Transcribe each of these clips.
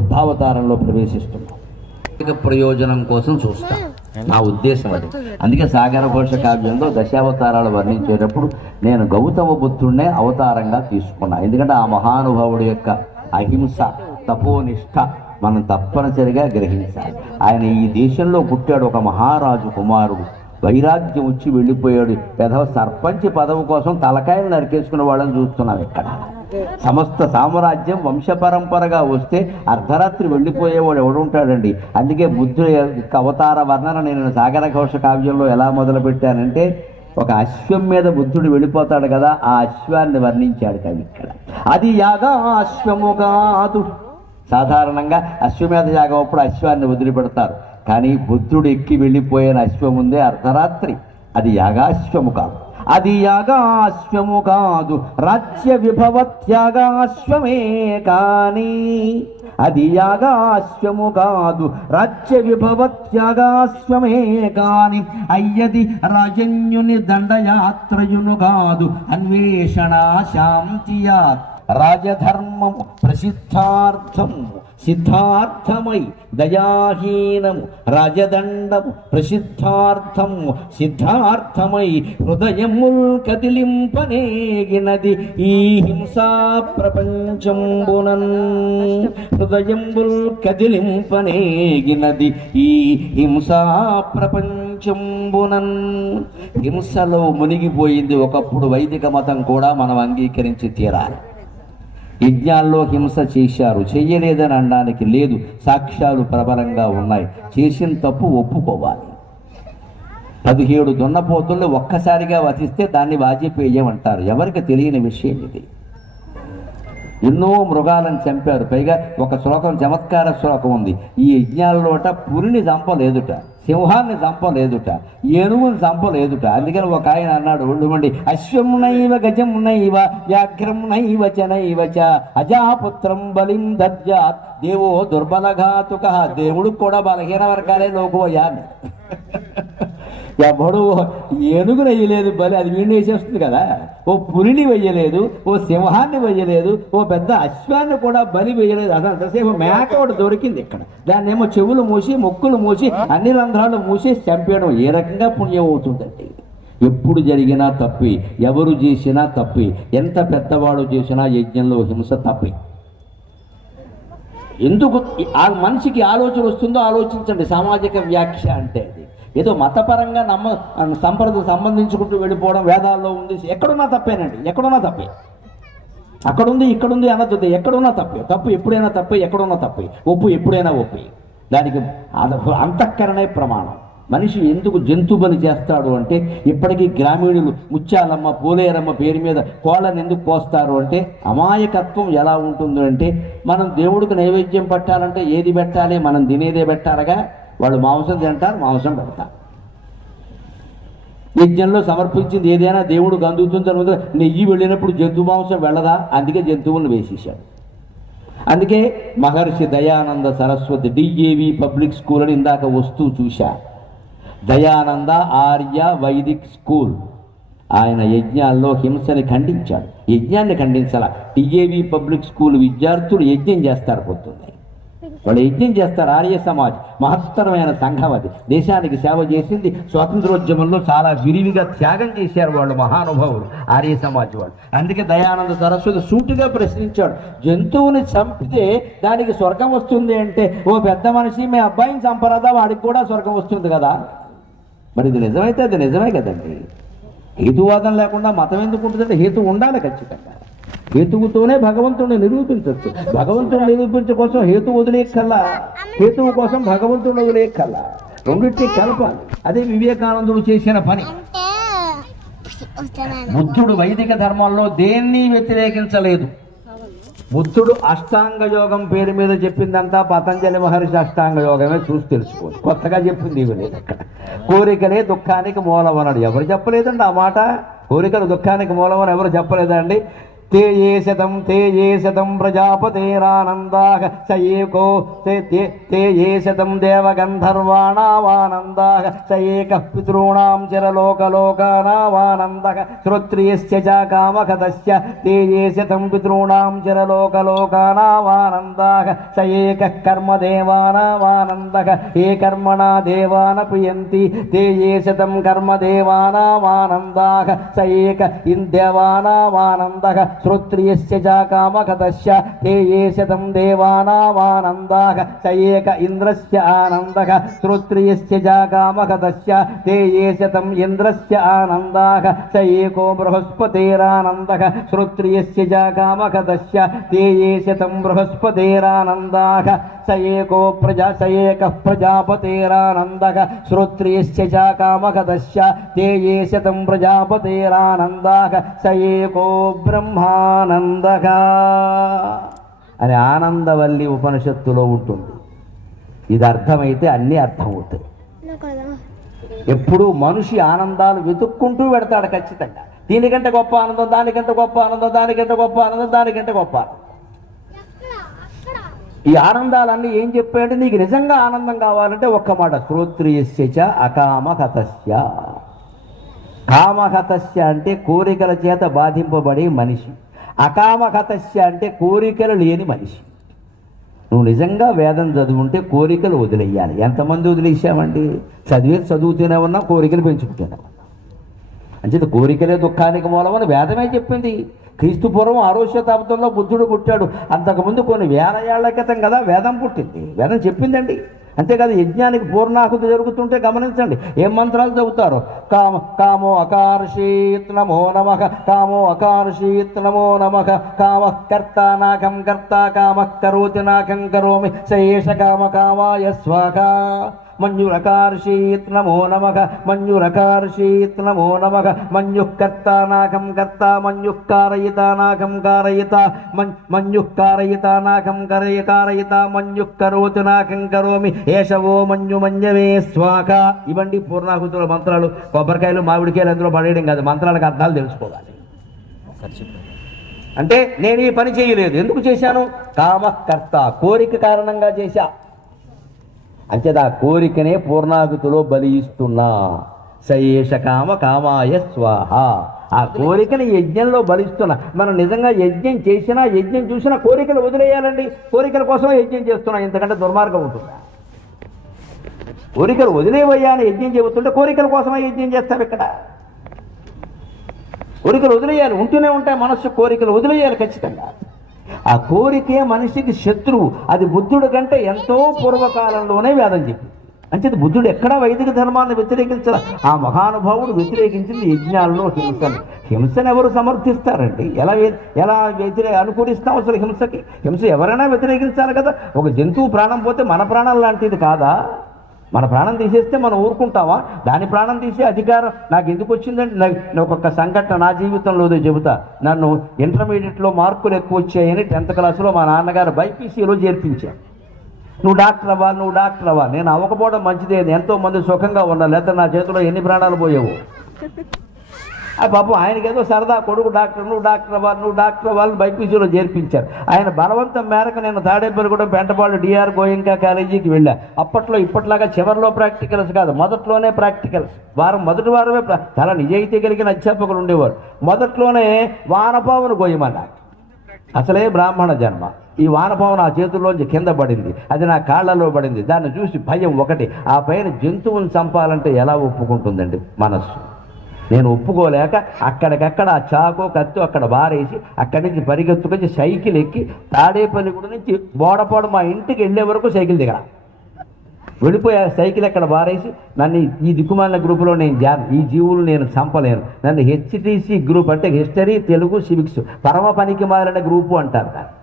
బుద్ధావతారంలో ప్రవేశిస్తున్నాం. ప్రయోజనం కోసం చూస్తాం. నా ఉద్దేశం అది. అందుకే సాగర ఘోష కావ్యంలో దశావతారాలు వర్ణించేటప్పుడు నేను గౌతమ బుద్ధుడినే అవతారంగా తీసుకున్నా. ఎందుకంటే ఆ మహానుభావుడి యొక్క అహింస తపోనిష్ట మనం తప్పనిసరిగా గ్రహించాలి. ఆయన ఈ దేశంలో పుట్టాడు. ఒక మహారాజు కుమారుడు. వైరాగ్యం వచ్చి వెళ్ళిపోయాడు. పెదవ సర్పంచ్ పదవి కోసం తలకాయలు నరికేసుకున్న వాళ్ళని చూస్తున్నాం ఇక్కడ. సమస్త సామ్రాజ్యం వంశపరంపరగా వస్తే అర్ధరాత్రి వెళ్ళిపోయేవాడు ఎవడుంటాడండి? అందుకే బుద్ధుడి యొక్క అవతార వర్ణన నేను సాగర ఘోష కావ్యంలో ఎలా మొదలుపెట్టానంటే ఒక అశ్వం మీద బుద్ధుడు వెళ్ళిపోతాడు కదా ఆ అశ్వాన్ని వర్ణించాడు కవి ఇక్కడ. అది యాగా అశ్వము కాదు సాధారణంగా అశ్వమేధ యాగం అప్పుడు అశ్వాన్ని వదిలిపెడతారు. కానీ బుద్ధుడు ఎక్కి వెళ్ళిపోయిన అశ్వం ఉందే అర్ధరాత్రి. అది యాగాశ్వము కాదు. అది యాగాశ్వము కాదు. రాజ్య విభవ త్యాగాశ్వమే కానీ అది యాగాశ్వము కాదు. రాజ్య విభవ త్యాగాశ్వమే కాని అయ్యది రాజన్యుని దండయాత్రయును కాదు. అన్వేషణ శాంతియా. రాజధర్మము ప్రసిద్ధార్థము. సిద్ధార్థమై దయాహీనము రాజదండము ప్రసిద్ధార్థము సిద్ధార్థమై హృదయముల్ కదిలింపనేగినది ఈ హింసా ప్రపంచంబునన్. హృదయంబుల్ కదిలింపనేగినది ఈ హింసా ప్రపంచంబునన్. హింసలో మునిగిపోయింది ఒకప్పుడు వైదిక మతం కూడా మనం అంగీకరించి తీరాలి. యజ్ఞాల్లో హింస చేశారు. చెయ్యలేదని అనడానికి లేదు. సాక్ష్యాలు ప్రబలంగా ఉన్నాయి. చేసిన తప్పు ఒప్పుకోవాలి. పదిహేడు దున్నపోతుల్ని ఒక్కసారిగా వధిస్తే దాన్ని వాజిపేయం అంటారు. ఎవరికి తెలియని విషయం ఇది. ఎన్నో మృగాలను చంపారు. పైగా ఒక శ్లోకం చమత్కార శ్లోకం ఉంది. ఈ యజ్ఞాల్లోట పురిని చంపలేదుట సింహాన్ని చంపలేదుట ఏనుగుని చంపలేదుట అందుకని ఒక ఆయన అన్నాడు ఉండుమండి అశ్వం నైవ గజం నైవ చ అజాపుత్రం బలిం దద్యాత్. దేవో దుర్బలఘాతుక. దేవుడు కూడా బలహీన వర్గాలే లోకోయాన్ని ఎవడు ఏనుగును వేయలేదు బలి అది వీడిని వేసేస్తుంది కదా. ఓ పులిని వెయ్యలేదు ఓ సింహాన్ని వెయ్యలేదు ఓ పెద్ద అశ్వాన్ని కూడా బలి వేయలేదు అంతసేపు మేక ఒకటి దొరికింది ఇక్కడ. దాన్ని ఏమో చెవులు మూసి మొక్కులు మూసి అన్ని రంధ్రాలు మూసి చంపేయడం ఏ రకంగా పుణ్యం అవుతుందండి? ఎప్పుడు జరిగినా తప్పి ఎవరు చేసినా తప్పి ఎంత పెద్దవాడు చేసినా యజ్ఞంలో హింస తప్పి. ఎందుకు ఆ మనిషికి ఆలోచన వస్తుందో ఆలోచించండి సామాజిక వ్యాఖ్య అంటే అది. ఏదో మతపరంగా నమ్మ సంప్రద సంబంధించుకుంటూ వెళ్ళిపోవడం వేదాల్లో ఉంది. ఎక్కడున్నా తప్పేనండి. ఎక్కడున్నా తప్పే. అక్కడుంది ఇక్కడుంది అనొద్దు ఎక్కడున్నా తప్పే. తప్పు ఎప్పుడైనా తప్పే ఎక్కడున్నా తప్పే. ఒప్పు ఎప్పుడైనా ఒప్పి. దానికి అంతఃకరణే ప్రమాణం. మనిషి ఎందుకు జంతు బలి చేస్తాడు అంటే ఇప్పటికీ గ్రామీణులు ముత్యాలమ్మ పోలేరమ్మ పేరు మీద కోళ్ళని ఎందుకు కోస్తారు అంటే అమాయకత్వం ఎలా ఉంటుందో అంటే మనం దేవుడికి నైవేద్యం పెట్టాలంటే ఏది పెట్టాలి? మనం తినేదే పెట్టాలగా? వాళ్ళు మాంసం తింటారు మాంసం పెడతారు. యజ్ఞంలో సమర్పించింది ఏదైనా దేవుడికి అందుతుంది తర్వాత నెయ్యి వెళ్ళినప్పుడు జంతు మాంసం వెళ్ళదా? అందుకే జంతువులను వేసేశాడు. అందుకే Maharshi Dayananda Saraswati DAV public school అని ఇందాక వస్తూ చూశా. దయానంద ఆర్య వైదిక్ స్కూల్. ఆయన యజ్ఞాల్లో హింసని ఖండించాడు. యజ్ఞాన్ని ఖండించాల. టిఏవి పబ్లిక్ స్కూల్ విద్యార్థులు యజ్ఞం చేస్తారు పొద్దున్నే. వాళ్ళు యజ్ఞం చేస్తారు ఆర్య సమాజ్ మహత్తరమైన సంఘం అది. దేశానికి సేవ చేసింది స్వాతంత్రోద్యమంలో చాలా విరివిగా త్యాగం చేశారు వాళ్ళు మహానుభావులు ఆర్య సమాజ్ వాళ్ళు. అందుకే దయానంద సరస్వతి సూటిగా ప్రశ్నించాడు జంతువుని చంపితే దానికి స్వర్గం వస్తుంది అంటే ఓ పెద్ద మనిషి మీ అబ్బాయిని చంపరాదా? వాడికి కూడా స్వర్గం వస్తుంది కదా. మరి ఇది నిజమైతే అది నిజమే కదండి. హేతువాదం లేకుండా మతం ఎందుకు ఉంటుందంటే హేతు ఉండాలి ఖచ్చితంగా. హేతువుతోనే భగవంతుడిని నిరూపించవచ్చు భగవంతుడిని నిరూపించే కోసం హేతు వదిలేకల్లా హేతువు కోసం భగవంతుడిని వదిలేకల్లా రెండింటిని కలపాలి. అదే వివేకానందుడు చేసిన పని. బుద్ధుడు వైదిక ధర్మంలో దేన్ని వ్యతిరేకించలేదు? బుద్ధుడు అష్టాంగ యోగం పేరు మీద చెప్పిందంతా పతంజలి మహర్షి అష్టాంగ యోగమే చూసి తెలుసుకోండి. కొత్తగా చెప్పింది ఇవి లేదు అక్కడ కోరికలే దుఃఖానికి మూలమన్నాడు ఎవరు చెప్పలేదండి ఆ మాట? కోరికలు దుఃఖానికి మూలమని ఎవరు చెప్పలేదండి? ते ये शतं ते ये शतं प्रजापतेरानन्दाः स एको ते ते ते ये शतं देवगन्धर्वाणावानन्दाः स एकः पितॄणां चिरलोकलोकानावानन्दः श्रोत्रियस्य च कामकतस्य ते ये शतं पितॄणां चिरलोकलोकानावानन्दाः स एकः कर्मदेवानावानन्दः ये कर्मणा देवानप्रियन्ति ते ये शतं कर्मदेवानावानन्दाः स एक इन्द्यवानावानन्दः श्रोत्रियस्य च कामकतस्य ते ये शतं देवानावानन्दाः स एक इन्द्रस्य आनन्दः श्रोत्रियस्य च कामकतस्य ते ये शतम् इन्द्रस्य आनन्दाः स एको बृहस्पतेरानन्दः श्रोत्रियस्य च कामकतस्य ते ये शतं बृहस्पतेरानन्दाः स एको प्रजा स एकः प्रजापतेरानन्दः श्रोत्रियस्य च कामकतस्य ते ये शतं प्रजापतेरानन्दाः स एको బ్రహ్మానందక అని ఆనందవల్లి ఉపనిషత్తులో ఉంటుంది. ఇది అర్థమైతే అన్నీ అర్థమవుతాయి. ఎప్పుడు మనిషి ఆనందాలు వెతుక్కుంటూ పెడతాడు ఖచ్చితంగా. దీనికంటే గొప్ప ఆనందం దానికంటే గొప్ప ఆనందం దానికంటే గొప్ప ఆనందం దానికంటే గొప్ప ఆనందం. ఈ ఆనందాలన్నీ ఏం చెప్పాయంటే నీకు నిజంగా ఆనందం కావాలంటే ఒక్క మాట శ్రోత్రియస్య చ అకామకతస్య. కామహతస్య అంటే కోరికల చేత బాధింపబడే మనిషి. అకామహతస్య అంటే కోరికలు లేని మనిషి. నువ్వు నిజంగా వేదం చదువుంటే కోరికలు వదిలేయాలి. ఎంతమంది వదిలేసామండి చదివే చదువుతూనే ఉన్నా కోరికలు పెంచుకుంటూనే ఉన్నాం. అంచేత కోరికలే దుఃఖానికి మూలమని వేదమే చెప్పింది. క్రీస్తు పూర్వం ఆరో శతాబ్దంలో బుద్ధుడు పుట్టాడు. అంతకుముందు కొన్ని వేల ఏళ్ళ క్రితం కదా వేదం పుట్టింది. వేదం చెప్పిందండి. అంతేకాదు యజ్ఞానికి పూర్ణాహుతి జరుగుతుంటే గమనించండి ఏం మంత్రాలు చదువుతారు? కామ కామో అకార్షీత్ నమో నమ కామో అకార్షీత్ నమో నమ కామ కర్త నాకం కర్త కామ కరోతి నాకం కరోమి శేష కామ కామాయ స్వాహ. మంజురకార్షీత్ నమో నమః మంజురకార్షీత్ నమో నమః మన్యుః నాకం కర్త మన్యుః కారయిత నాకం కారయిత మన్ నాకం కరయ కారయిత మంజుకరోతు నాకం కరోమి ఏషవో మంజు మంజవే స్వాక ఇవండి పూర్ణాహుతుల మంత్రాలు. కొబ్బరికాయలు మామిడికాయలు అందులో పడేయడం కాదు. మంత్రాలకు అర్థాలు తెలుసుకోవాలి. అంటే నేను ఈ పని చేయలేదు. ఎందుకు చేశాను? కామకర్త కోరిక కారణంగా చేశా. అంచేత ఆ కోరికనే పూర్ణాగుతిలో బలి ఇస్తున్నా సయేష కామ కామాయ స్వాహ. ఆ కోరికని యజ్ఞంలో బలిస్తున్నా మనం నిజంగా యజ్ఞం చేసినా యజ్ఞం చూసినా కోరికలు వదిలేయాలండి. కోరికల కోసం యజ్ఞం చేస్తున్నా ఎందుకంటే దుర్మార్గం ఉంటుందా? కోరికలు వదిలేవయ్యా అని యజ్ఞం చెబుతుంటే కోరికల కోసమే యజ్ఞం చేస్తారు ఇక్కడ. కోరికలు వదిలేయాలి ఉంటూనే ఉంటాయి మనస్సు కోరికలు వదిలేయాలి ఖచ్చితంగా. ఆ కోరికే మనిషికి శత్రువు. అది బుద్ధుడి కంటే ఎంతో పూర్వకాలంలోనే వేదం చెప్పింది అంచేది బుద్ధుడు ఎక్కడా వైదిక ధర్మాన్ని వ్యతిరేకించాల. ఆ మహానుభావుడు వ్యతిరేకించింది యజ్ఞాల్లో హింసను. హింసను ఎవరు సమర్థిస్తారండి? ఎలా ఎలా వ్యతిరే అనుకూలిస్తాం అసలు హింసకి? హింస ఎవరైనా వ్యతిరేకించాలి కదా. ఒక జంతువు ప్రాణం పోతే మన ప్రాణం లాంటిది కాదా? మన ప్రాణం తీసేస్తే మనం ఊరుకుంటామా? దాని ప్రాణం తీసే అధికారం నాకు ఎందుకు వచ్చిందంటే నాకు ఒక్కొక్క సంఘటన నా జీవితంలో చెబుతా. నన్ను ఇంటర్మీడియట్లో మార్కులు ఎక్కువ వచ్చాయని టెన్త్ క్లాస్లో మా నాన్నగారు బైపీసీలో చేర్పించాను నువ్వు డాక్టర్ అవ్వాలి నువ్వు డాక్టర్ అవ్వాలి. నేను అవ్వకపోవడం మంచిదే. ఎంతోమంది సుఖంగా ఉన్నారు లేకపోతే నా చేతిలో ఎన్ని ప్రాణాలు పోయావు? ఆ పాపం ఆయనకేదో సరదా కొడుకు డాక్టర్ నువ్వు డాక్టర్ అవ్వాలి నువ్వు డాక్టర్ అవ్వాలని బైపీసీలో చేర్పించారు. ఆయన బలవంతం మేరకు నేను తాడేపల్లిగూడెం పెంటపాడు డిఆర్ గోయంకా కాలేజీకి వెళ్ళా. అప్పట్లో ఇప్పట్లాగా చివరిలో ప్రాక్టికల్స్ కాదు మొదట్లోనే ప్రాక్టికల్స్. వారం మొదటి వారమే చాలా నిజాయితీ కలిగిన అధ్యాపకులు ఉండేవారు. మొదట్లోనే వానపావును గోయమన్నారు అసలే బ్రాహ్మణ జన్మ. ఈ వానభవన ఆ చేతుల్లోంచి కింద పడింది. అది నా కాళ్ళలో పడింది. దాన్ని చూసి భయం ఒకటి. ఆ పైన జంతువుని చంపాలంటే ఎలా ఒప్పుకుంటుందండి? మనస్సు. నేను ఒప్పుకోలేక అక్కడికక్కడ ఆ చాకు కత్తి అక్కడ బారేసి అక్కడి నుంచి పరిగెత్తుకొచ్చి సైకిల్ ఎక్కి తాడేపల్లిగూడ నుంచి బోడపాడు మా ఇంటికి వెళ్ళే వరకు సైకిల్ దిగల. వెళ్ళిపోయా సైకిల్ అక్కడ బారేసి నన్ను ఈ- ఈ దిక్కుమాలిన గ్రూపులో నేను జాన్ ఈ జీవులు నేను చంపలేను. నన్ను హెచ్టిసి గ్రూప్ అంటే హిస్టరీ తెలుగు సివిక్స్ పరమ పనికి మారిన గ్రూపు అంటారు దాన్ని.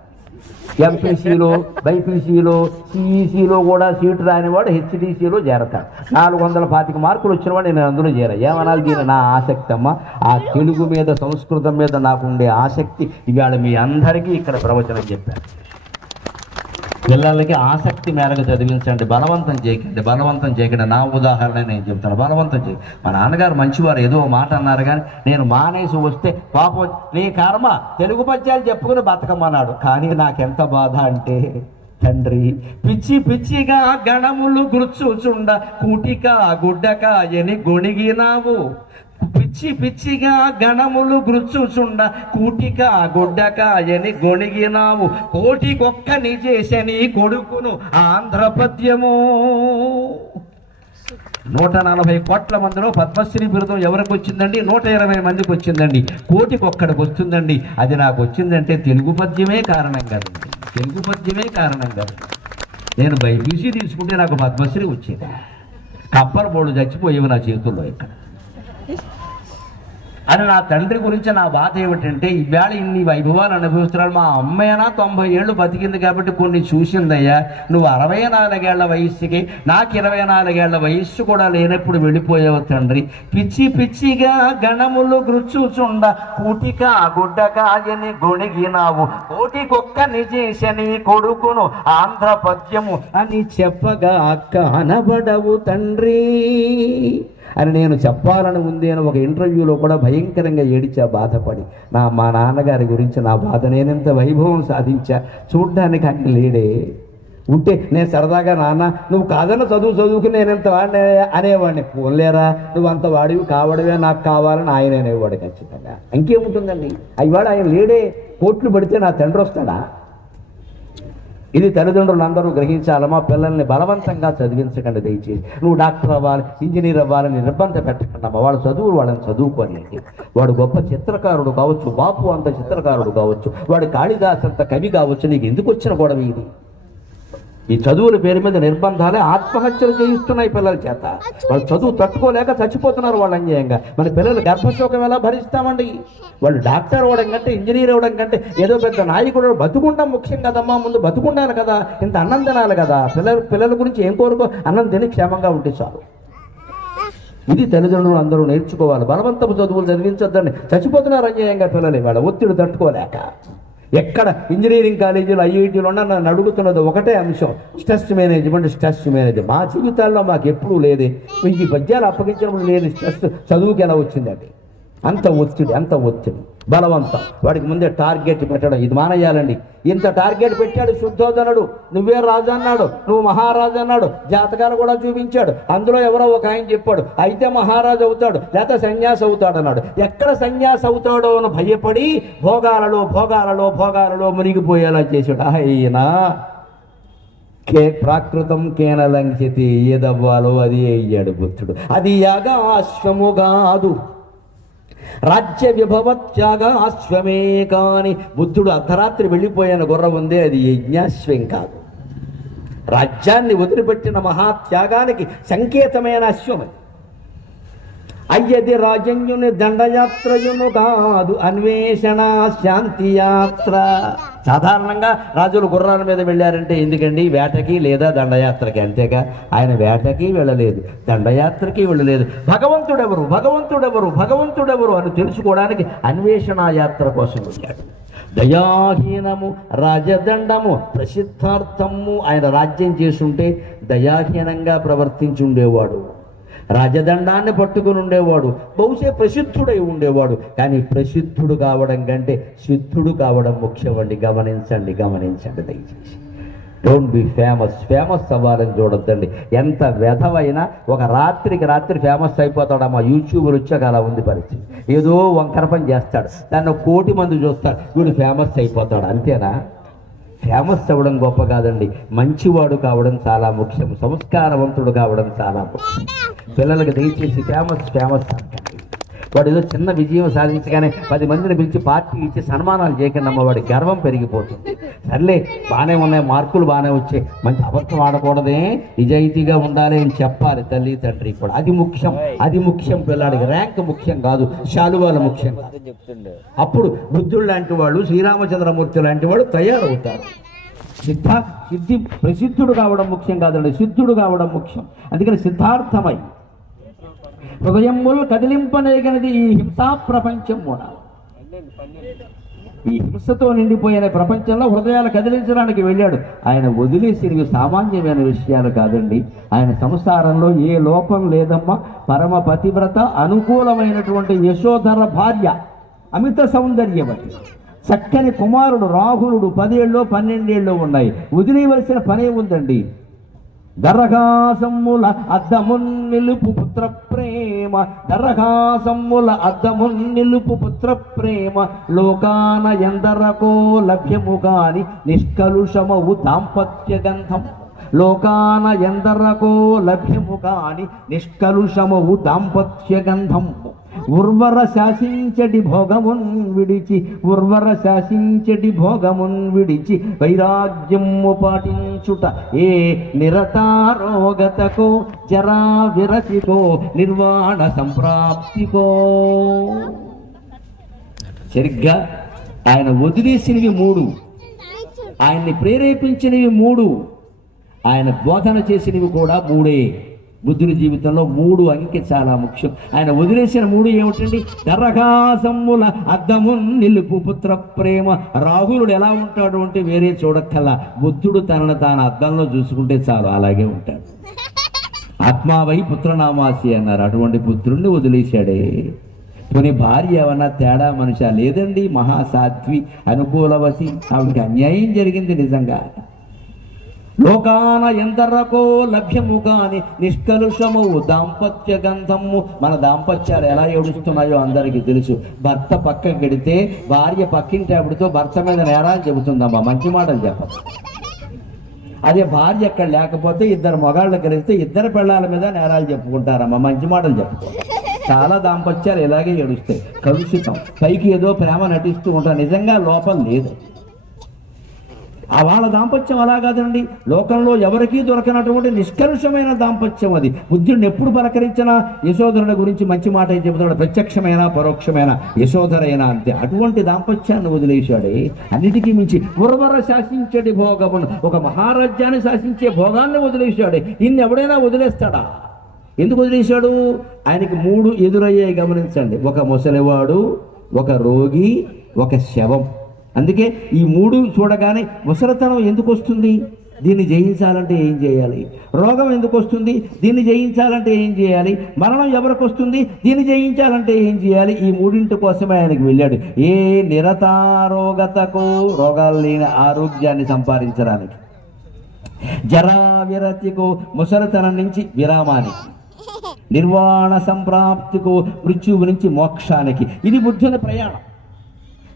ఎంపీసీలో బైపీసీలో సిఈసీలో కూడా సీటు రానివాడు హెచ్డిసిలో చేరతాడు. నాలుగు వందల పాతిక మార్కులు వచ్చినవాడు నేను అందులో చేరా ఏమనాలి దీని నా ఆసక్తి అమ్మ ఆ తెలుగు మీద సంస్కృతం మీద నాకు ఉండే ఆసక్తి. ఇవాళ మీ అందరికీ ఇక్కడ ప్రవచనం చెప్పాను. పిల్లలకి ఆసక్తి మేరకు చదివించండి బలవంతం చేయకండి బలవంతం చేయకండి. నా ఉదాహరణ నేను చెప్తాను బలవంతం చేయ. మా నాన్నగారు మంచివారు ఏదో మాట అన్నారు కానీ నేను మానేసి వస్తే పాపం నీ కర్మ తెలుగు పద్యాలు చెప్పుకుని బతకమన్నాడు. కానీ నాకెంత బాధ అంటే తండ్రి పిచ్చి పిచ్చిగా గణములు గుర్చుచుండ కూటిక గుడ్డక ఎని గొణిగినావు. పిచ్చి పిచ్చిగా గణములు గుర్చుచుండ కూటిక గుడ్డక గొణిగినావు. కోటికొక్క నిజేశని కొడుకును ఆంధ్రపద్యము. నూట నలభై కోట్ల మందిలో పద్మశ్రీ బిరుదం ఎవరికి వచ్చిందండి? నూట ఇరవై మందికి వచ్చిందండి. కోటికి ఒక్కడికి వస్తుందండి. అది నాకు వచ్చిందంటే తెలుగు పద్యమే కారణం కాదు. తెలుగు పద్యమే కారణం కాదు. నేను బైపీసీ తీసుకుంటే నాకు పద్మశ్రీ వచ్చేది. కప్పల బోర్డు చచ్చిపోయేవి నా చేతుల్లో ఇక్కడ. అని నా తండ్రి గురించి నా బాధ ఏమిటంటే ఈవేళ ఇన్ని వైభవాలు అనుభవిస్తున్నాడు మా అమ్మైనా తొంభై ఏళ్ళు బతికింది కాబట్టి కొన్ని చూసిందయ్యా. నువ్వు అరవై నాలుగేళ్ళ వయస్సుకి నాకు ఇరవై నాలుగేళ్ళ వయస్సు కూడా లేనప్పుడు వెళ్ళిపోయావు తండ్రి. పిచ్చి పిచ్చిగా గణములు గృచ్చుచుండ కూటిక గుడ్డకాయని గొణిగినావు. కోటికొక్కని చేసని కొడుకును ఆంధ్ర పద్యము అని చెప్పగా కనబడవు తండ్రి. అని నేను చెప్పాలని ఉంది అని ఒక ఇంటర్వ్యూలో కూడా భయంకరంగా ఏడిచా బాధపడి. నా మా నాన్నగారి గురించి నా బాధ నేనెంత వైభవం సాధించా? చూడ్డానికి ఆయన లేడే. ఉంటే నేను సరదాగా నాన్న నువ్వు కాదన్న చదువు చదువుకుని నేను ఎంత వాడిని? అనేవాడిని. పోలేరా నువ్వు అంత వాడివి కావడమే నాకు కావాలని ఆయన అనేవాడు ఖచ్చితంగా. ఇంకేముంటుందండి? అయ్యవాడు ఆయన లేడే. కోట్లు పడితే నా తండ్రి వస్తాడా? ఇది తల్లిదండ్రులు అందరూ గ్రహించాలి మా పిల్లల్ని బలవంతంగా చదివించకండి దయచేసి. నువ్వు డాక్టర్ అవ్వాలి ఇంజనీర్ అవ్వాలని నిర్బంధ పెట్టకుండా అమ్మ వాడు చదువు వాళ్ళని చదువుకోలేండి వాడు గొప్ప చిత్రకారుడు కావచ్చు బాపు అంత చిత్రకారుడు కావచ్చు వాడు కాళిదాస్ అంత కవి కావచ్చు నీకు ఎందుకు వచ్చిన గొడవ ఇది? ఈ చదువుల పేరు మీద నిర్బంధాలే ఆత్మహత్యలు చేయిస్తున్నాయి పిల్లల చేత. వాళ్ళు చదువు తట్టుకోలేక చచ్చిపోతున్నారు వాళ్ళు అన్యాయంగా. మన పిల్లలు గర్భశోకం ఎలా భరిస్తామండి? వాళ్ళు డాక్టర్ అవ్వడం కంటే ఇంజనీర్ అవ్వడం కంటే ఏదో పెద్ద నాయకుడు బతుకుంటాం ముఖ్యం కదమ్మా ముందు బతుకుండాలి కదా ఇంత అన్నం తినాలి కదా. పిల్లల పిల్లల గురించి ఏం కోరుకో? అన్నం తిని క్షేమంగా ఉంటే చాలు. ఇది తల్లిదండ్రులు అందరూ నేర్చుకోవాలి. బలవంతపు చదువులు చదివించొద్దండి. చచ్చిపోతున్నారు అన్యాయంగా పిల్లలు వాళ్ళ ఒత్తిడి తట్టుకోలేక. ఎక్కడ ఇంజనీరింగ్ కాలేజీలో ఐఐటీలో ఉన్న నన్ను అడుగుతున్నది ఒకటే అంశం. స్ట్రెస్ మేనేజ్మెంట్ స్ట్రెస్ మేనేజ్ మా జీవితాల్లో మాకు ఎప్పుడూ లేదే. ఈ పద్యాలు అప్పగించినప్పుడు లేని స్ట్రెస్ చదువుకి ఎలా వచ్చిందండి అంత ఒత్తిడి అంత ఒత్తిడి. బలవంతం. వాడికి ముందే టార్గెట్ పెట్టడం ఇది మానేయాలండి. ఇంత టార్గెట్ పెట్టాడు శుద్ధోధనుడు నువ్వే రాజు అన్నాడు నువ్వు మహారాజు అన్నాడు జాతకాలు కూడా చూపించాడు. అందులో ఎవరో ఒక ఆయన చెప్పాడు అయితే మహారాజు అవుతాడు లేకపోతే సన్యాసి అవుతాడు అన్నాడు. ఎక్కడ సన్యాసి అవుతాడో అని భయపడి భోగాలలో భోగాలలో భోగాలలో మునిగిపోయేలా చేశాడు. అయినా కే ప్రాకృతం కేనలంకితి ఏదవ్వాలో అది అయ్యాడు బుద్ధుడు. అది యాగాశ్వము కాదు. రాజ్య విభవత్యాగ అశ్వమే కాని బుద్ధుడు అర్ధరాత్రి వెళ్ళిపోయిన గుర్రం ఉందే అది యజ్ఞాశ్వం కాదు. రాజ్యాన్ని వదిలిపెట్టిన మహాత్యాగానికి సంకేతమైన అశ్వం అది. అయ్యది రాజన్యుని దండయాత్రయును కాదు అన్వేషణ శాంతి యాత్ర సాధారణంగా రాజులు గుర్రాల మీద వెళ్ళారంటే ఎందుకండి? వేటకి లేదా దండయాత్రకి. అంతేగా? ఆయన వేటకి వెళ్ళలేదు. దండయాత్రకి వెళ్ళలేదు. భగవంతుడెవరు? భగవంతుడెవరు? భగవంతుడెవరు? అని తెలుసుకోవడానికి అన్వేషణ యాత్ర కోసం వెళ్ళాడు. దయాహీనము రాజదండము ప్రసిద్ధార్థము ఆయన రాజ్యం చేసుంటే దయాహీనంగా ప్రవర్తించి ఉండేవాడు. రాజదండాన్ని పట్టుకుని ఉండేవాడు. బహుశా ప్రసిద్ధుడై ఉండేవాడు. కానీ ప్రసిద్ధుడు కావడం కంటే సిద్ధుడు కావడం ముఖ్యమండి. గమనించండి గమనించండి దయచేసి. డోంట్ బి ఫేమస్ ఫేమస్ అవ్వాలని చూడొద్దండి. ఎంత వ్యధమైనా ఒక రాత్రికి రాత్రి ఫేమస్ అయిపోతాడు మా యూట్యూబర్ వచ్చాక అలా ఉంది పరిస్థితి. ఏదో వంకర పని చేస్తాడు. దాన్ని కోటి మంది చూస్తాడు వీడు ఫేమస్ అయిపోతాడు. అంతేనా? ఫేమస్ అవ్వడం గొప్ప కాదండి. మంచివాడు కావడం చాలా ముఖ్యం. సంస్కారవంతుడు కావడం చాలా ముఖ్యం. పిల్లలకు దయచేసి ఫేమస్ ఫేమస్ అంటండి. వాడు ఏదో చిన్న విజయం సాధించగానే పది మందిని పిలిచి పార్టీ ఇచ్చి సన్మానాలు చేయకుండా వాడి గర్వం పెరిగిపోతుంది. సర్లే బాగానే ఉన్నాయి మార్కులు బాగానే వచ్చాయి. మంచి అబద్ధం ఆడకూడదే నిజాయితీగా ఉండాలి అని చెప్పాలి తల్లి తండ్రి కూడా. అది ముఖ్యం అది ముఖ్యం పిల్లాడికి. ర్యాంక్ ముఖ్యం కాదు శాలువాల ముఖ్యం కాదు. చెప్తుండే. అప్పుడు బుద్ధుడు లాంటి వాళ్ళు శ్రీరామచంద్రమూర్తి లాంటి వాళ్ళు తయారవుతారు. సిద్ధ సిద్ధి ప్రసిద్ధుడు కావడం ముఖ్యం కాదండి సిద్ధుడు కావడం ముఖ్యం. అందుకని సిద్ధార్థమై హృదయములు కదిలింపనేగనిది ఈ హింసా ప్రపంచం కూడా ఈ హింసతో నిండిపోయిన ప్రపంచంలో హృదయాలు కదిలించడానికి వెళ్ళాడు. ఆయన వదిలేసినవి సామాన్యమైన విషయాలు కాదండి. ఆయన సంసారంలో ఏ లోపం లేదమ్మా. పరమ పతివ్రత అనుకూలమైనటువంటి యశోధర భార్య అమిత సౌందర్యవతి. చక్కని కుమారుడు రాహులుడు పదేళ్ళు పన్నెండేళ్ళు ఉన్నాయి. వదిలేయవలసిన పనే ఉందండి. దరగాసమ్ముల అద్దమున్ నిలుపు పుత్ర ప్రేమ దరగాసమ్ముల అద్దమున్ నిలుపు పుత్ర ప్రేమ లోకాన ఎందరకో లభ్యము కాని నిష్కలుషమవు దాంపత్య గంధం లోకాన ఎందరకో లభ్యము కాని నిష్కలుషమవు దాంపత్య గంధం ఉర్వర శాసించటి భోగమున్ విడిచి ఉర్వర శాసించటి భోగమున్ విడిచి వైరాగ్యము పాటించుట ఏ నిరతారోగతకో జరా విరచితో నిర్వాణ సంప్రాప్తికో. సరిగ్గా ఆయన వదిలేసినవి మూడు. ఆయన్ని ప్రేరేపించినవి మూడు. ఆయన బోధన చేసినవి కూడా మూడే. బుద్ధుని జీవితంలో మూడు అంకె చాలా ముఖ్యం. ఆయన వదిలేసిన మూడు ఏమిటండి? దరహాసమ్ముల అద్దము నిలుపు పుత్ర ప్రేమ. రాహులుడు ఎలా ఉంటాడు అంటే వేరే చూడక్కల్లా బుద్ధుడు తనను తాను అద్దంలో చూసుకుంటే చాలు అలాగే ఉంటాడు. ఆత్మావై పుత్రనామాసి అన్నారు. అటువంటి పుత్రుణ్ణి వదిలేశాడే. కొన్ని భార్య ఏమన్నా తేడా మనిషి? లేదండి మహాసాత్వి అనుకూలవతి. ఆవిడకి అన్యాయం జరిగింది నిజంగా. లోకాన ఎందరకో లభ్యము కాని నిష్కలుషము దాంపత్య గంధము. మన దాంపత్యాలు ఎలా ఏడుస్తున్నాయో అందరికీ తెలుసు. భర్త పక్కకి పెడితే భార్య పక్కింటి అప్పుడుతో భర్త మీద నేరాలు చెబుతుందమ్మా. మంచి మాటలు చెప్పదు అదే భార్య అక్కడ లేకపోతే ఇద్దరు మగాళ్ళు కలిస్తే ఇద్దరు పిల్లల మీద నేరాలు చెప్పుకుంటారమ్మా. మంచి మాటలు చెప్పుకో. చాలా దాంపత్యాలు ఇలాగే ఏడుస్తాయి. కలుషితం. పైకి ఏదో ప్రేమ నటిస్తూ ఉంటారు నిజంగా లోపం లేదు. ఆ వాళ్ళ దాంపత్యం అలా కాదండి. లోకంలో ఎవరికీ దొరకనటువంటి నిష్కర్షమైన దాంపత్యం అది. బుద్ధుడిని ఎప్పుడు పలకరించినా యశోధరుల గురించి మంచి మాట చెబుతాడు? ప్రత్యక్షమైన పరోక్షమైన యశోధరైన అంతే. అటువంటి దాంపత్యాన్ని వదిలేశాడే. అన్నిటికీ మించి ఉర్వర శాసించడి భోగమును ఒక మహారాజ్యాన్ని శాసించే భోగాన్ని వదిలేశాడే. ఇన్ని ఎవడైనా వదిలేస్తాడా? ఎందుకు వదిలేశాడు? ఆయనకి మూడు ఎదురయ్యాయి గమనించండి. ఒక ముసలివాడు ఒక రోగి ఒక శవం. అందుకే ఈ మూడు చూడగానే ముసలితనం ఎందుకు వస్తుంది? దీన్ని జయించాలంటే ఏం చేయాలి? రోగం ఎందుకు వస్తుంది? దీన్ని జయించాలంటే ఏం చేయాలి? మరణం ఎవరికి వస్తుంది? దీన్ని జయించాలంటే ఏం చేయాలి? ఈ మూడింటి కోసమే ఆయనకి వెళ్ళాడు. ఏ నిరతారోగతకు రోగాలు లేని ఆరోగ్యాన్ని సంపాదించడానికి. జరా విరతికు ముసలితనం నుంచి విరామానికి. నిర్వాణ సంప్రాప్తికు మృత్యువు నుంచి మోక్షానికి. ఇది బుద్ధుని ప్రయాణం.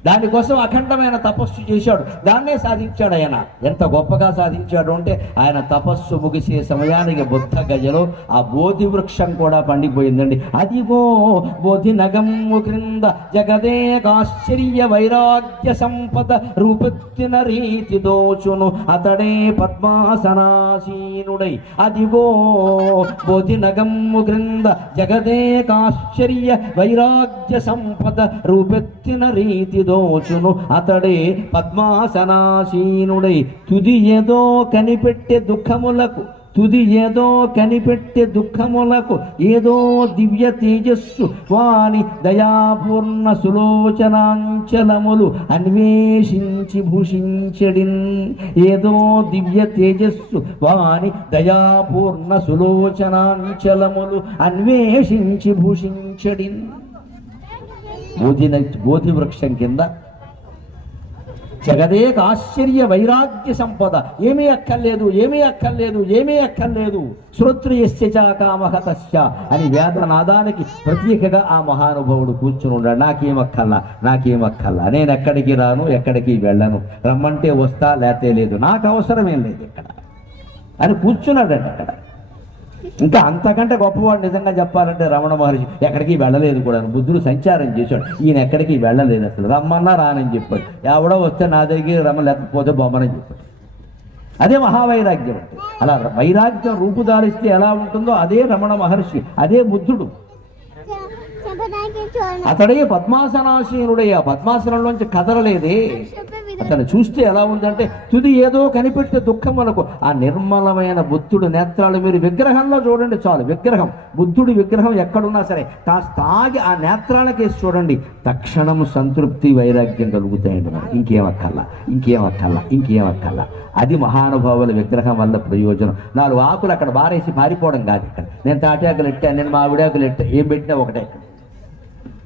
దానికోసం అఖండమైన తపస్సు చేశాడు. దాన్నే సాధించాడు ఆయన. ఎంత గొప్పగా సాధించాడు అంటే ఆయన తపస్సు ముగిసే సమయానికి బుద్ధ గజలో ఆ బోధి వృక్షం కూడా పండిపోయిందండి. అదిగో బోధి నగము క్రింద జగదేకాశ్చర్య వైరాగ్య సంపద రూపెత్తిన రీతి దోచును అతడే పద్మాసనాసీనుడై. అదిగో బోధి నగము క్రింద జగదేకాశ్చర్య వైరాగ్య సంపద రూపెత్తిన రీతి దోచును అతడే పద్మాసనాసీనుడై తుది ఏదో కనిపెట్టే దుఃఖములకు తుది ఏదో కనిపెట్టే దుఃఖములకు ఏదో దివ్య తేజస్సు వాని దయాపూర్ణ సులోచనాంచలములు అన్వేషించి భూషించడిన్. ఏదో దివ్య తేజస్సు వాని దయాపూర్ణ సులోచనాంచలములు అన్వేషించి భూషించడిన్. బోధి బోధి వృక్షం కింద జగదేక ఆశ్చర్య వైరాగ్య సంపద ఏమీ అక్కర్లేదు ఏమీ అక్కర్లేదు ఏమీ అక్కర్లేదు శ్రోత్రియస్య చ అని వేదనాదానికి ప్రత్యేకగా ఆ మహానుభావుడు కూర్చుని ఉన్నాడు నాకేమక్కల్లా నాకేమక్కల్లా నేను ఎక్కడికి రాను ఎక్కడికి వెళ్ళను రమ్మంటే వస్తా లేతే లేదు నాకు అవసరమేం లేదు ఇక్కడ అని కూర్చున్నాడండి అక్కడ ఇంకా అంతకంటే గొప్పవాడు నిజంగా చెప్పాలంటే రమణ మహర్షి ఎక్కడికి వెళ్ళలేదు కూడా. బుద్ధుడు సంచారం చేశాడు. ఈయన ఎక్కడికి వెళ్ళలేదు అసలు. రమ్మన్నా రానని చెప్పాడు. ఎవడో వస్తే నా దగ్గర రమ్మ లేకపోతే బొమ్మనని చెప్పాడు. అదే మహావైరాగ్యం అంటే. అలా వైరాగ్యం రూపుదారిస్తే ఎలా ఉంటుందో అదే రమణ మహర్షి అదే బుద్ధుడు. అతడే పద్మాసనాశీనుడే. ఆ పద్మాసనంలోంచి కదలలేదే. అతను చూస్తే ఎలా ఉందంటే తుది ఏదో కనిపెడితే దుఃఖం మనకు ఆ నిర్మలమైన బుద్ధుడు నేత్రాలు మీరు విగ్రహంలో చూడండి చాలు. విగ్రహం. బుద్ధుడి విగ్రహం ఎక్కడున్నా సరే కాస్త ఆగి ఆ నేత్రాలకేసి చూడండి. తక్షణం సంతృప్తి వైరాగ్యం కలుగుతాయండి మనకి ఇంకేం అక్కల్లా ఇంకేం అక్కల్లా ఇంకేం అక్కల్లా అది మహానుభావుల విగ్రహం వల్ల ప్రయోజనం. నాలుగు ఆకులు అక్కడ బారేసి పారిపోవడం కాదు ఇక్కడ. నేను తాటాకులు ఎట్టాను నేను మామిడాకులు ఎట్టా ఏం పెట్టినా ఒకటే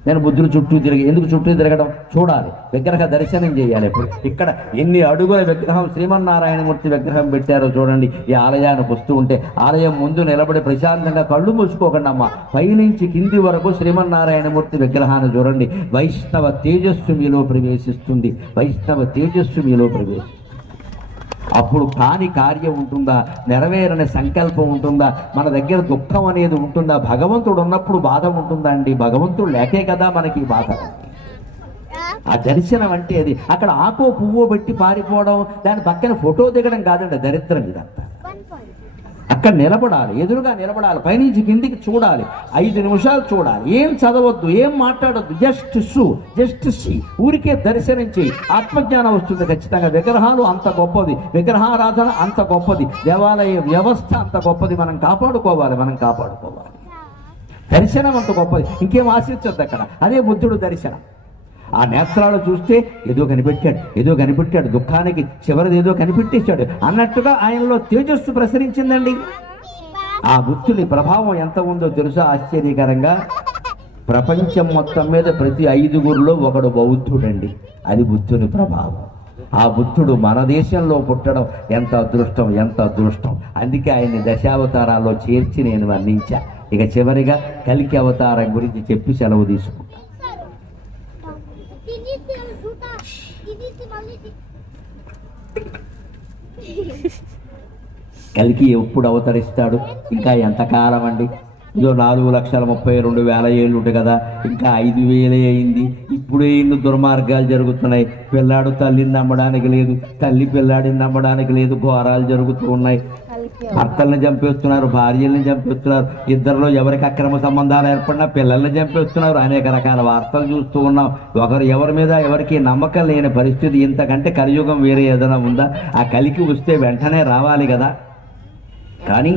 నేను బుద్ధుడు చుట్టూ తిరిగి ఎందుకు చుట్టూ తిరగడం? చూడాలి. విగ్రహ దర్శనం చేయాలి ఇప్పుడు ఇక్కడ ఎన్ని అడుగుల విగ్రహం శ్రీమన్నారాయణమూర్తి విగ్రహం పెట్టారో చూడండి. ఈ ఆలయానికి వస్తూ ఉంటే ఆలయం ముందు నిలబడి ప్రశాంతంగా కళ్ళు మూసుకోకండి అమ్మ. పైనుంచి కింది వరకు శ్రీమన్నారాయణమూర్తి విగ్రహాన్ని చూడండి. వైష్ణవ తేజస్సు మీలో ప్రవేశిస్తుంది. వైష్ణవ తేజస్సు మీలో ప్రవేశిస్తుంది. అప్పుడు కాని కార్యం ఉంటుందా? నెరవేరని సంకల్పం ఉంటుందా? మన దగ్గర దుఃఖం అనేది ఉంటుందా? భగవంతుడు ఉన్నప్పుడు బాధ ఉంటుందా అండి? భగవంతుడు లేకే కదా మనకి బాధ. ఆ దర్శనం అంటే అది. అక్కడ ఆకో పువ్వు పెట్టి పారిపోవడం దాని పక్కన ఫోటో దిగడం కాదండి దరిద్రం ఇదంతా. అక్కడ నిలబడాలి ఎదురుగా నిలబడాలి పైనుంచి కిందికి చూడాలి ఐదు నిమిషాలు చూడాలి. ఏం చదవద్దు ఏం మాట్లాడొద్దు జస్ట్ సు జస్ట్ సి. ఊరికే దర్శనించి ఆత్మజ్ఞానం వస్తుంది ఖచ్చితంగా. విగ్రహాలు అంత గొప్పది విగ్రహారాధన అంత గొప్పది. దేవాలయ వ్యవస్థ అంత గొప్పది. మనం కాపాడుకోవాలి మనం కాపాడుకోవాలి. దర్శనం అంత గొప్పది. ఇంకేం ఆశించొద్దు అక్కడ. అదే బుద్ధుడు దర్శనం. ఆ నేత్రాలు చూస్తే ఏదో కనిపెట్టాడు ఏదో కనిపెట్టాడు దుఃఖానికి చివరిది ఏదో కనిపెట్టేశాడు అన్నట్టుగా ఆయనలో తేజస్సు ప్రసరించిందండి. ఆ బుద్ధుని ప్రభావం ఎంత ఉందో తెలుసా? ఆశ్చర్యకరంగా ప్రపంచం మొత్తం మీద ప్రతి ఐదుగురిలో ఒకడు బౌద్ధుడండి. అది బుద్ధుని ప్రభావం. ఆ బుద్ధుడు మన దేశంలో పుట్టడం ఎంత అదృష్టం ఎంత అదృష్టం. అందుకే ఆయన్ని దశావతారాల్లో చేర్చి నేను వర్ణించా. ఇక చివరిగా కలికి అవతారం గురించి చెప్పి సెలవు తీసుకు కలికి ఎప్పుడు అవతరిస్తాడు? ఇంకా ఎంతకాలం అండి? ఇదో నాలుగు లక్షల ముప్పై రెండు వేల ఏళ్ళు కదా ఇంకా ఐదు వేలే అయింది. ఇప్పుడే ఇన్ని దుర్మార్గాలు జరుగుతున్నాయి. పిల్లాడు తల్లిని నమ్మడానికి లేదు తల్లి పిల్లాడిని నమ్మడానికి లేదు ఘోరాలు జరుగుతూ ఉన్నాయి. భర్తల్ని చంపేస్తున్నారు భార్యల్ని చంపేస్తున్నారు ఇద్దరిలో ఎవరికి అక్రమ సంబంధాలు ఏర్పడినా పిల్లల్ని చంపేస్తున్నారు. అనేక రకాల వార్తలు చూస్తూ ఉన్నాం. ఒకరు ఎవరి మీద ఎవరికి నమ్మకం లేని పరిస్థితి. ఇంతకంటే కలియుగం వేరే ఏదైనా ఉందా? ఆ కలికి వస్తే వెంటనే రావాలి కదా. కానీ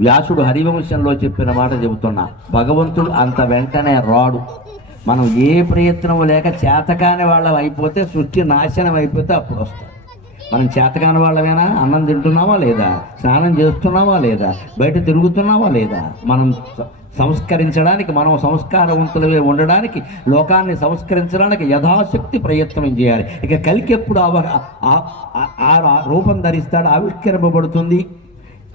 వ్యాసుడు హరివంశంలో చెప్పిన మాట చెబుతున్నా భగవంతుడు అంత వెంటనే రాడు. మనం ఏ ప్రయత్నం లేక చేతకాని వాళ్ళం అయిపోతే సృష్టి నాశనం అయిపోతే అప్పుడు వస్తాం. మనం చేతకాని వాళ్ళమేనా? అన్నం తింటున్నావా లేదా? స్నానం చేస్తున్నావా లేదా? బయట తిరుగుతున్నావా లేదా? మనం సంస్కరించడానికి మనం సంస్కారవంతులమే ఉండడానికి లోకాన్ని సంస్కరించడానికి యథాశక్తి ప్రయత్నం చేయాలి. ఇక కలికి ఎప్పుడు ఆ- ఆ- ఆ రూపం ధరిస్తాడు ఆవిష్కరింపబడుతుంది.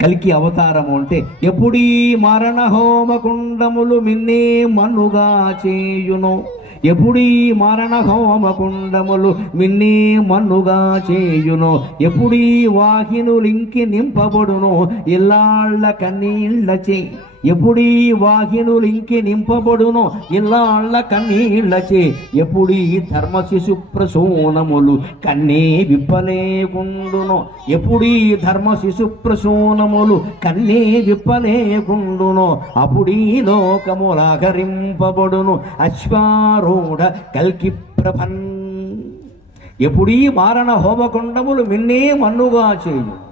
కలికి అవతారము అంటే ఎప్పుడీ మరణ హోమకుండములు మిన్నే మన్నుగా చేయును. ఎప్పుడీ మరణ హోమకుండములు మిన్నే మన్నుగా చేయును. ఎప్పుడీ వాహినులింకి నింపబడును. ఇల్లాళ్ళ కన్నీళ్ళ చేయి ఎప్పుడీ వాహినులింకి నింపబడును ఇల్లాళ్ళ కన్నీళ్ళచే ఎప్పుడీ ధర్మ శిశు ప్రసూనములు కన్నీ విప్పలేకుండును ఎప్పుడీ ధర్మ శిశు ప్రసూనములు కన్నీ విప్పలేకుండును అప్పుడీ లోకములాగరింపబడును అశ్వారూఢ కల్కి ప్రభన్ ఎప్పుడీ మారణ హోమకుండములు మిన్నే మన్నుగా చేయు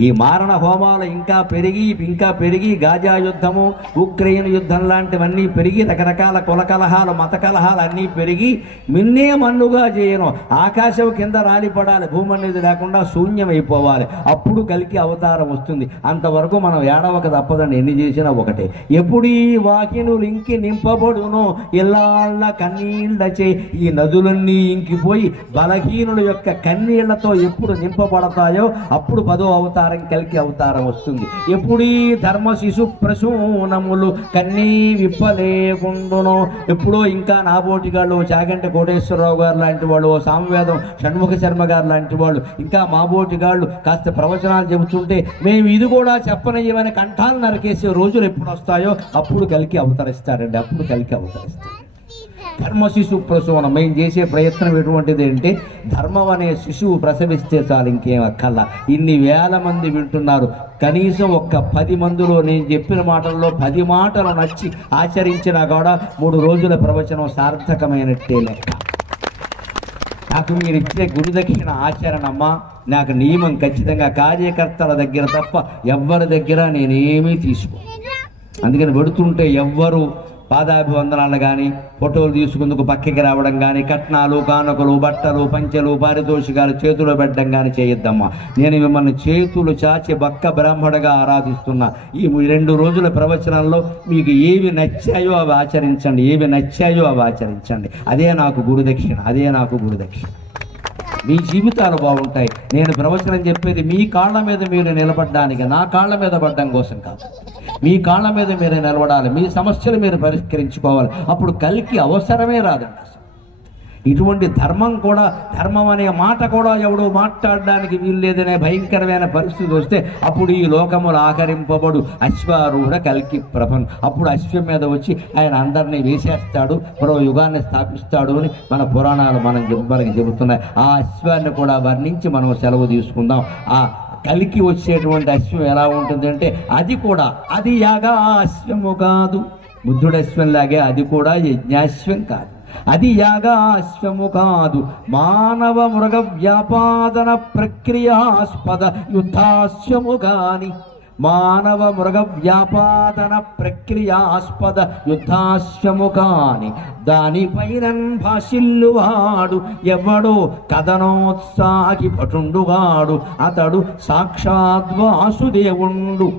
ఈ మారణ హోమాలు ఇంకా పెరిగి ఇంకా పెరిగి గాజా యుద్ధము ఉక్రెయిన్ యుద్ధం లాంటివన్నీ పెరిగి రకరకాల కుల కలహాలు మత కలహాలు అన్నీ పెరిగి మిన్నే మన్నుగా చేయను. ఆకాశం కింద రాలిపడాలి భూమి అనేది లేకుండా శూన్యమైపోవాలి. అప్పుడు కలికి అవతారం వస్తుంది. అంతవరకు మనం ఏడవక తప్పదండి ఎన్ని చేసినా ఒకటే. ఎప్పుడు ఈ వాకినులు ఇంకి నింపబడును? ఇల్లాళ్ళ కన్నీళ్ళచే ఈ నదులన్నీ ఇంకిపోయి బలహీనుల యొక్క కన్నీళ్ళతో ఎప్పుడు నింపబడతాయో అప్పుడు పదో అవతారం కలికి అవతారం వస్తుంది. ఎప్పుడు ఈ ధర్మ శిశు ప్రసూనములు కన్నీ విప్పలేకుండును. ఎప్పుడో ఇంకా నాబోటిగాళ్ళు చాగంటి కోటేశ్వరరావు గారు లాంటి వాళ్ళు సామవేదం షణ్ముఖ శర్మ గారు లాంటి వాళ్ళు ఇంకా మాబోటిగాళ్ళు కాస్త ప్రవచనాలు చెబుతుంటే మేము ఇది కూడా చెప్పనయ్యమని కంఠాలు నరికేసే రోజులు ఎప్పుడు వస్తాయో అప్పుడు కలికి అవతరిస్తారండి అప్పుడు కలికి అవతరిస్తారు ధర్మ శిశువు ప్రసూనం మేము చేసే ప్రయత్నం ఎటువంటిది అంటే ధర్మం అనే శిశువు ప్రసవిస్తే చాలు ఇంకేం అక్కల్లా ఇన్ని వేల మంది వింటున్నారు. కనీసం ఒక్క పది మందిలో నేను చెప్పిన మాటల్లో పది మాటలు నచ్చి ఆచరించినా కూడా మూడు రోజుల ప్రవచనం సార్థకమైనట్టే లెక్క. నాకు మీరు ఇచ్చే గురుదక్షిణ ఆచరణమ్మా నాకు నియమం ఖచ్చితంగా కార్యకర్తల దగ్గర తప్ప ఎవ్వరి దగ్గర నేనేమీ తీసుకో అందుకని పెడుతుంటే ఎవ్వరు పాదాభివందనాలు కానీ ఫోటోలు తీసుకుందుకు పక్కకి రావడం కానీ కట్నాలు కానుకలు బట్టలు పంచెలు పారితోషికాలు చేతులు పెట్టడం కానీ చేయొద్దమ్మా. నేను మిమ్మల్ని చేతులు చాచి బక్క బ్రాహ్మణగా ఆరాధిస్తున్నా. ఈ రెండు రోజుల ప్రవచనంలో మీకు ఏవి నచ్చాయో అవి ఆచరించండి ఏవి నచ్చాయో అవి ఆచరించండి. అదే నాకు గురుదక్షిణ అదే నాకు గురుదక్షిణ. మీ జీవితాలు బాగుంటాయి. నేను ప్రవచనం చెప్పేది మీ కాళ్ళ మీద మీరు నిలబడడానికి నా కాళ్ళ మీద పడ్డం కోసం కాదు. మీ కాళ్ళ మీద మీరు నిలబడాలి. మీ సమస్యలు మీరు పరిష్కరించుకోవాలి. అప్పుడు కలికి అవసరమే రాదండి ఇటువంటి ధర్మం కూడా ధర్మం అనే మాట కూడా ఎవడు మాట్లాడడానికి వీల్లేదనే భయంకరమైన పరిస్థితి వస్తే అప్పుడు ఈ లోకములు ఆకరింపబడు. అశ్వారూఢ కల్కి ప్రభం అప్పుడు అశ్వం మీద వచ్చి ఆయన అందరినీ వేసేస్తాడు మరో యుగాన్ని స్థాపిస్తాడు అని మన పురాణాలు మనం మనకి చెబుతున్నాయి. ఆ అశ్వాన్ని కూడా వర్ణించి మనం సెలవు తీసుకుందాం. ఆ కలికి వచ్చేటువంటి అశ్వం ఎలా ఉంటుంది అంటే అది కూడా అది యాగా అశ్వము కాదు. బుద్ధుడు అశ్వం లాగే అది కూడా యజ్ఞాశ్వం కాదు. అది యాగాశ్వము కాదు. మానవ మృగ వ్యాపాదన ప్రక్రియాస్పద యుద్ధాశ్వము కాని మానవ మృగ వ్యాపాదన ప్రక్రియాస్పద యుద్ధాశ్వము కాని. దానిపైన భాషిల్లువాడు ఎవడో కథనోత్సాహి పటుండుగాడు అతడు సాక్షాద్వాసుదేవుండు.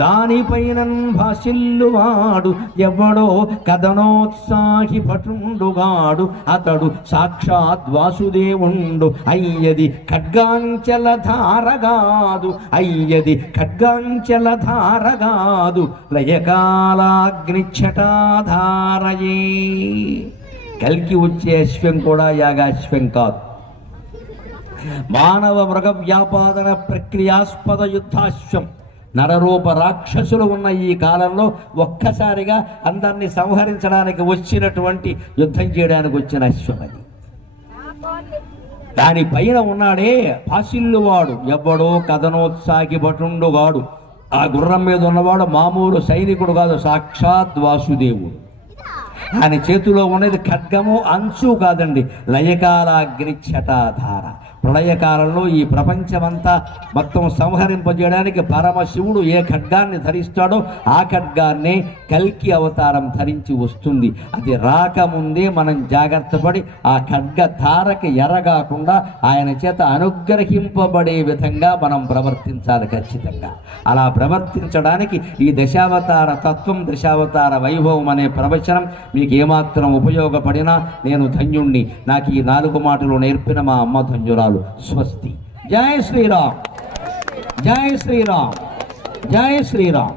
దానిపైన భాషిల్లువాడు ఎవడో కథనోత్సాహి పటుండుగాడు. అతడు సాక్షాత్ వాసుదేవుండు. అయ్యది ఖడ్గాంచల ధారగాదు అయ్యది ఖడ్గాంచల ధారగాదు లయకాలాగ్నిఛటాధారయే కలికి వచ్చే అశ్వం కూడా యాగాశ్వం కాదు. మానవ మృగ వ్యాపాదన ప్రక్రియాస్పద యుద్ధాశ్వం. నరరూప రాక్షసులు ఉన్న ఈ కాలంలో ఒక్కసారిగా అందరినీ సంహరించడానికి వచ్చినటువంటి యుద్ధం చేయడానికి వచ్చిన అశ్వమది దాని పైన ఉన్నాడే పాసిల్లువాడు ఎవ్వడో కథనోత్సాగి భటుండుగాడు ఆ గుర్రం మీద ఉన్నవాడు మామూలు సైనికుడు కాదు సాక్షాత్ వాసుదేవుడు. ఆయన చేతిలో ఉన్నది ఖడ్గము అంచు కాదండి లయకాలాగ్ని ఛటాధార ప్రళయకాలంలో ఈ ప్రపంచమంతా మొత్తం సంహరింపజేయడానికి పరమశివుడు ఏ ఖడ్గాన్ని ధరిస్తాడో ఆ ఖడ్గాన్ని కల్కి అవతారం ధరించి వస్తుంది. అది రాకముందే మనం జాగ్రత్త పడి ఆ ఖడ్గ ధారకి ఎరగాకుండా ఆయన చేత అనుగ్రహింపబడే విధంగా మనం ప్రవర్తించాలి ఖచ్చితంగా. అలా ప్రవర్తించడానికి ఈ దశావతార తత్వం దశావతార వైభవం అనే ప్రవచనం మీకు ఏమాత్రం ఉపయోగపడినా నేను ధన్యుణ్ణి. నాకు ఈ నాలుగు మాటలు నేర్పిన మా అమ్మ ధన్యురాలు. लो स्वस्ति। जय श्री राम। जय श्री राम। जय श्री राम।